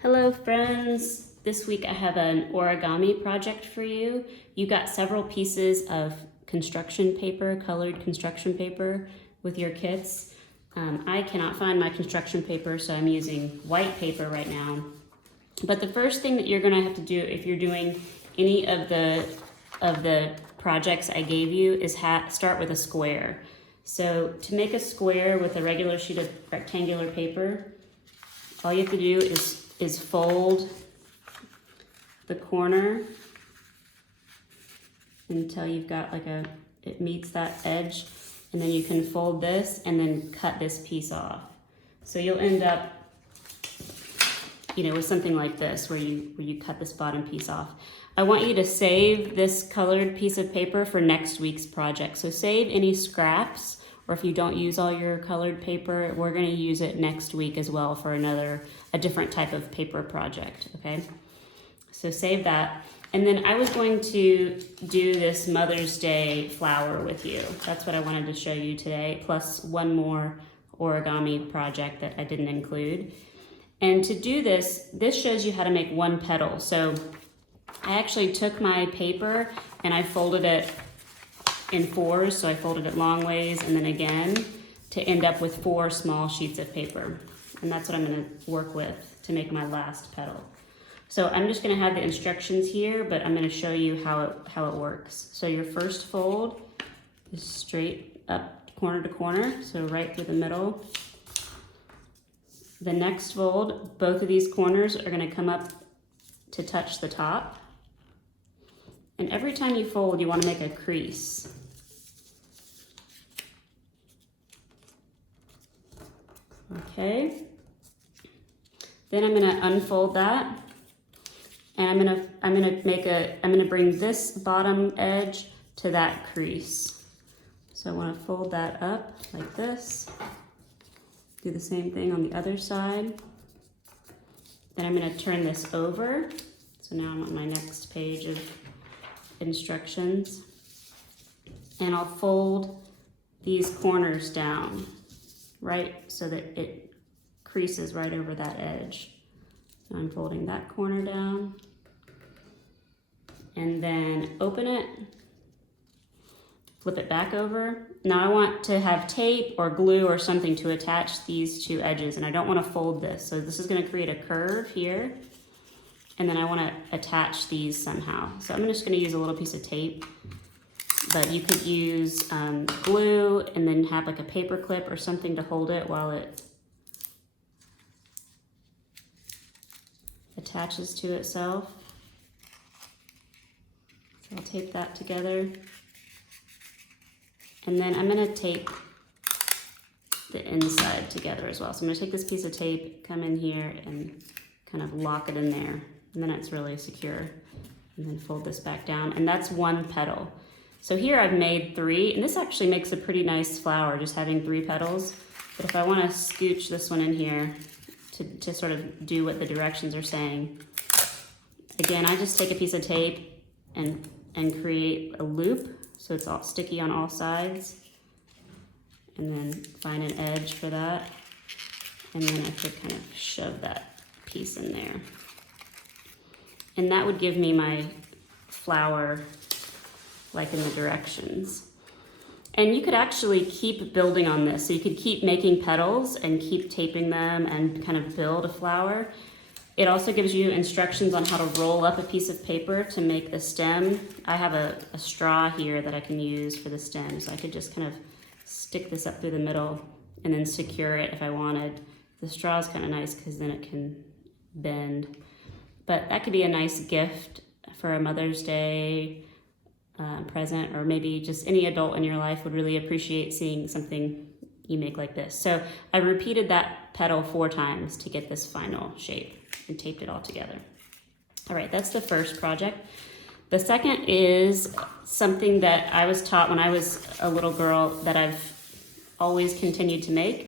Hello friends! This week I have an origami project for you. You got several pieces of construction paper, colored construction paper with your kits. I cannot find my construction paper, so I'm using white paper right now. But the first thing that you're gonna have to do if you're doing any of the projects I gave you is start with a square. So to make a square with a regular sheet of rectangular paper, all you have to do is fold the corner until you've got it meets that edge, and then you can fold this and then cut this piece off. So you'll end up, with something like this where you cut this bottom piece off. I want you to save this colored piece of paper for next week's project. So save any scraps, or if you don't use all your colored paper, we're gonna use it next week as well for a different type of paper project, okay? So save that. And then I was going to do this Mother's Day flower with you. That's what I wanted to show you today, plus one more origami project that I didn't include. And to do this shows you how to make one petal. So I actually took my paper and I folded it in fours, so I folded it long ways and then again to end up with 4 small sheets of paper. And that's what I'm gonna work with to make my last petal. So I'm just gonna have the instructions here, but I'm gonna show you how it works. So your first fold is straight up corner to corner, so right through the middle. The next fold, both of these corners are gonna come up to touch the top. And every time you fold, you wanna make a crease. Okay. Then I'm gonna unfold that, and I'm gonna bring this bottom edge to that crease. So I wanna fold that up like this. Do the same thing on the other side. Then I'm gonna turn this over. So now I'm on my next page of instructions. And I'll fold these corners down, right, so that it creases right over that edge. So I'm folding that corner down. And then open it, flip it back over. Now I want to have tape or glue or something to attach these 2 edges, and I don't want to fold this. So this is going to create a curve here, and then I want to attach these somehow. So I'm just going to use a little piece of tape, but you could use glue and then have like a paper clip or something to hold it while it attaches to itself. So I'll tape that together. And then I'm gonna tape the inside together as well. So I'm gonna take this piece of tape, come in here and kind of lock it in there. And then it's really secure. And then fold this back down. And that's 1 petal. So here I've made 3, and this actually makes a pretty nice flower, just having 3 petals. But if I wanna scooch this one in here to sort of do what the directions are saying, again, I just take a piece of tape and create a loop so it's all sticky on all sides, and then find an edge for that, and then I could kind of shove that piece in there. And that would give me my flower like in the directions. And you could actually keep building on this. So you could keep making petals and keep taping them and kind of build a flower. It also gives you instructions on how to roll up a piece of paper to make the stem. I have a straw here that I can use for the stem. So I could just kind of stick this up through the middle and then secure it if I wanted. The straw is kind of nice because then it can bend. But that could be a nice gift for a Mother's Day present, or maybe just any adult in your life would really appreciate seeing something you make like this. So I repeated that petal 4 times to get this final shape and taped it all together. All right, that's the first project. The second is something that I was taught when I was a little girl that I've always continued to make.